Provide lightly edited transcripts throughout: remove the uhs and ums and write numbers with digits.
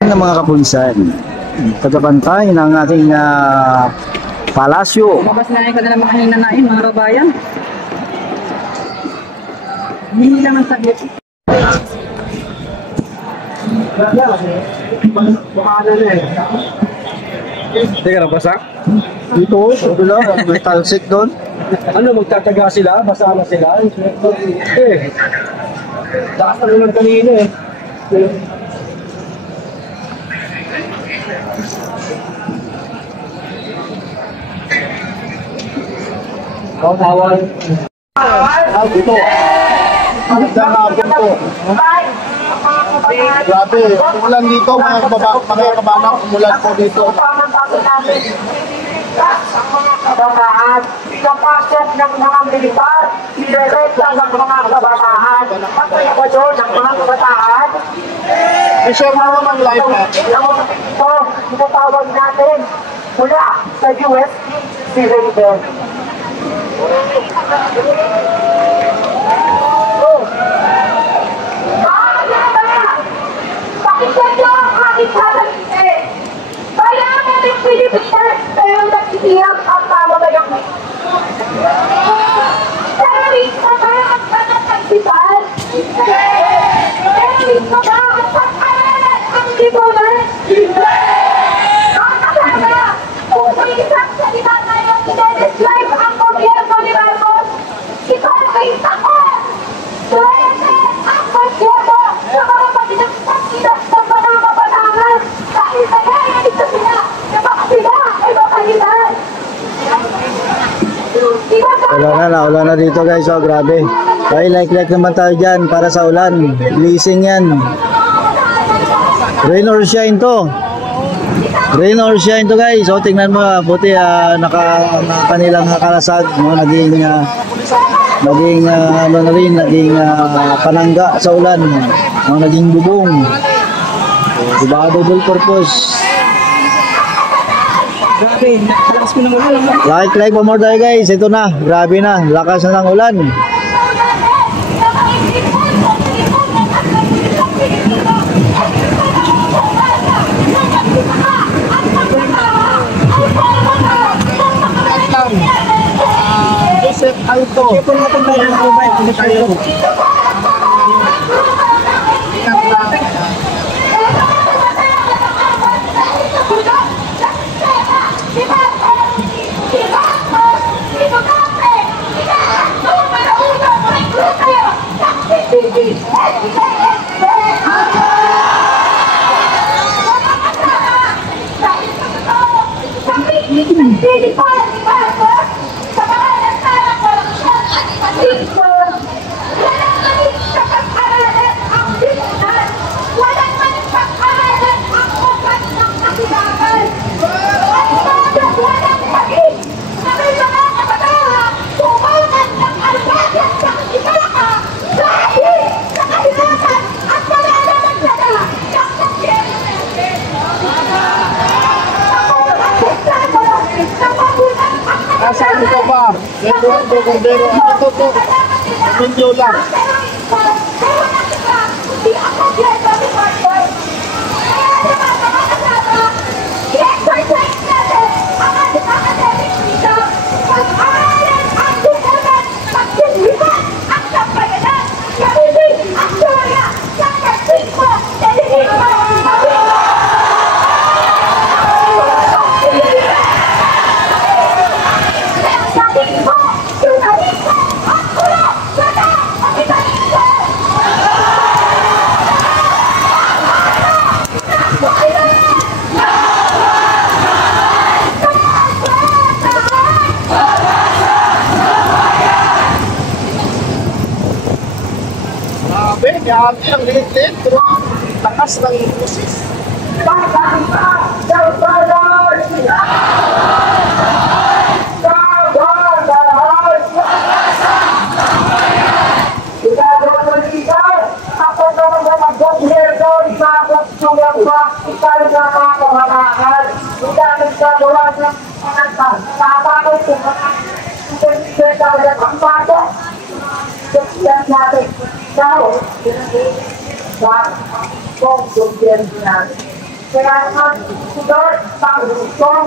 ng mga kapulisan, tagabantay ng ating palasyo. Lumabas na yung kanilang mga hinanain, mga kabayan. Hindi naman sagot. Teka na, basa? Dito, wala, may talsik doon. Ano, magtataga sila? Basa na sila? Eh, lakas na naman kanina eh. Kawan. Dito. Magandang hapon po. Grabe, umulan dito mga kabanak, umulan po dito. Ang mga kabataan, kapasok ng mga militar, sinireta ng mga kabataan, pagkakasyon ng mga kabataan. I-share mo naman ang live natin. Ito, tinatawag natin mula sa US, si Raven. Pakinggan niyo ang aking sasabihin. Kaya natin Pilipinas, pero nagtitiyag ang pamamayang. Terorista ba ang panatagsipan? Terorista ba ang pagkaralan ang libunan? Nakakasama, kung may isang salita ngayong i-describe ang gobyerno ni Marcos, ito ay takot. Suwerte ang gobyerno sa mga pinagsakilas ng mga kabatangan dahil kaya ito sila na baka sila ay makalitan. Wala na dito guys, oh grabe. Ay, like naman tayo dyan para sa ulan. Blessing yan. Rain or shine to. Rain or shine to guys. So tingnan mo, buti kanilang kalasag, no, naging ano na rin, naging panangga sa ulan, no, naging bubong. Diba, double purpose. Grabe, nakalakas mo ng ulan. Like pa more tayo guys. Ito na, grabe na, lakas na ng ulan. Joseph Alto. Ipon natin tayo ng mobile. Hindi tayo. Nasaan ito pa? Eduardo Cordero. Ito po. Video lang. Grabe, ang liit-liit, pero lakas ng boses. Kung gobyerno natin Kaya naman, Lord, pag-usong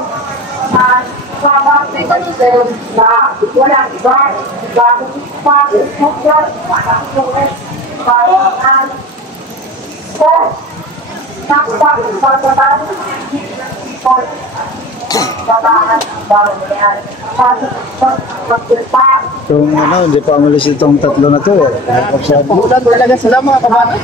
mamagpipagsin na walang iba, bago pag-usong Lord, pag-usong pag-usong po, nakapag-usong Itong hindi pa umalis itong tatlo na to. Bulan talaga sila mga kabata.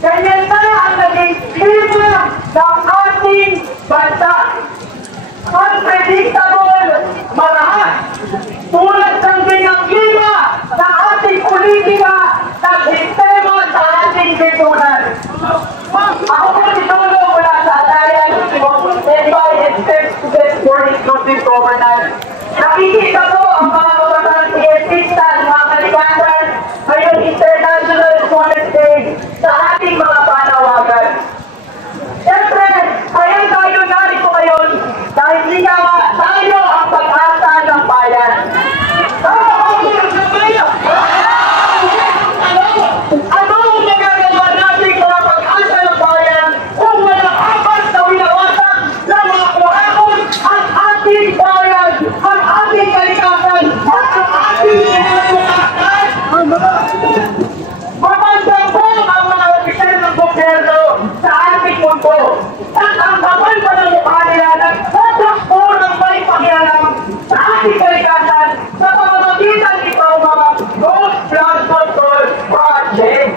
Ganyan na ang naging klima ng ating bansa. Unpredictable, marahat. Tulad ng ganyan klima ng ating politika, ng sistema sa ating lipunan. Ako po si Tolo mula sa Atayan, Environment Students for Inclusive Governance. Nakikita po ang mga kabataan siyentista ng mga kalikasan ngayong International Women's Day sa ating mga panawagan. Siyempre, kaya tayo narito ngayon dahil ligawa tayo ang pag-asa ng bayan. Tama ba ang ng bayan? Ano ang magagawa natin mga pag-asa ng bayan kung walang apat na winawasak ng mga kurakon ang ating bayan, ang ating kalikasan, at ang ating kinabukasan? Mamandang po ang mga opisyal ng gobyerno sa ating mundo at ang kapal pa ng mukha nila nagtatak po ng may pakialam sa ating kalikasan sa pamamagitan ito mga Ghost Flood Control Project.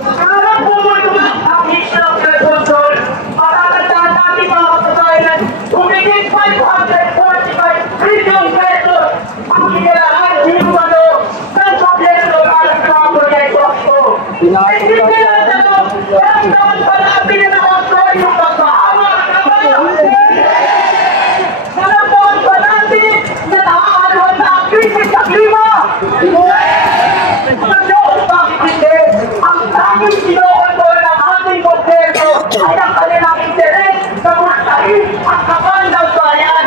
Karang pumulungan ang issue ng flood control, makakandaan natin mga kababayan, humigit 545 billion pesos ang kinilaan hinumano ng gobyerno para sa mga proyekto ito. Hindi nila tanong, ang taon pa natin na nakontrol yung pagkahawa ng bayan. Nalapoan pa natin na nakakaroon na ang krisis sa klima. Bakit hindi? Ang tanging sinokontrol ng ating gobyerno ay ang kanilang interes na mulahin ang kapal ng bayan.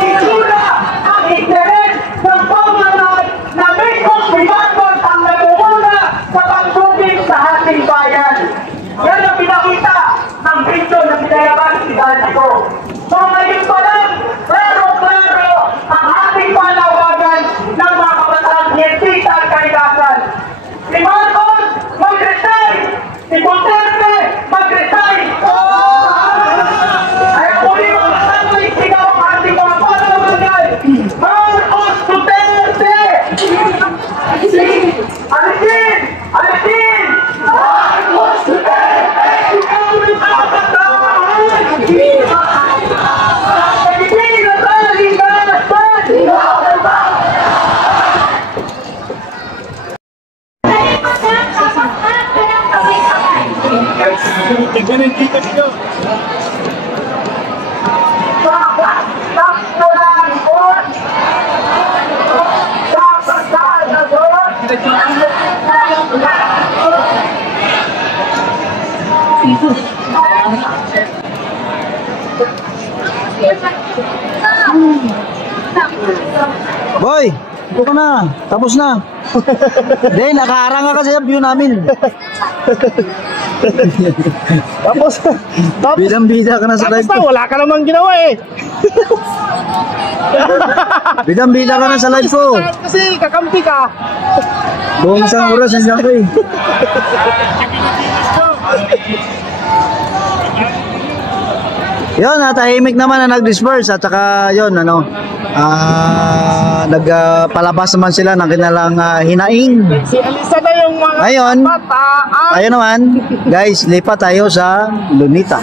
Isura ang interes ng pamanan na may kontributor ang nagmumuna sa pagsubig sa ating bayan. Yan ang pinakita ng video na pinayabas si Daltico. So ngayon pa lang, klaro-klaro ang ating panawagan ng mga kabataan siyentista at kalikasan. Si Marcos, mag-resign! Si Duterte, mag-resign! Kaya muli mga kasama isigaw ang ating mga panawagan. Marcos Duterte! Alisin! Alisin! Marcos Duterte! Ikaw rin ang kabataan! Pilipinas ang ligasan! Boy, ito ka na. Tapos na. Hindi, nakaharang ka kasi yung view namin. Tapos Bidang-bida ka na sa live na, ko. wala ka namang ginawa eh. Bidang-bida ka na sa live ko. Kasi kakampi ka. Buong isang oras, nandiyan ko eh. Yun, tahimik naman na nag-disperse at saka yun, nagpalabas naman sila ng kanilang hinaing. Si Alisa na yung mga Ngayon, bata. tayo naman, guys, lipat tayo sa Lunita.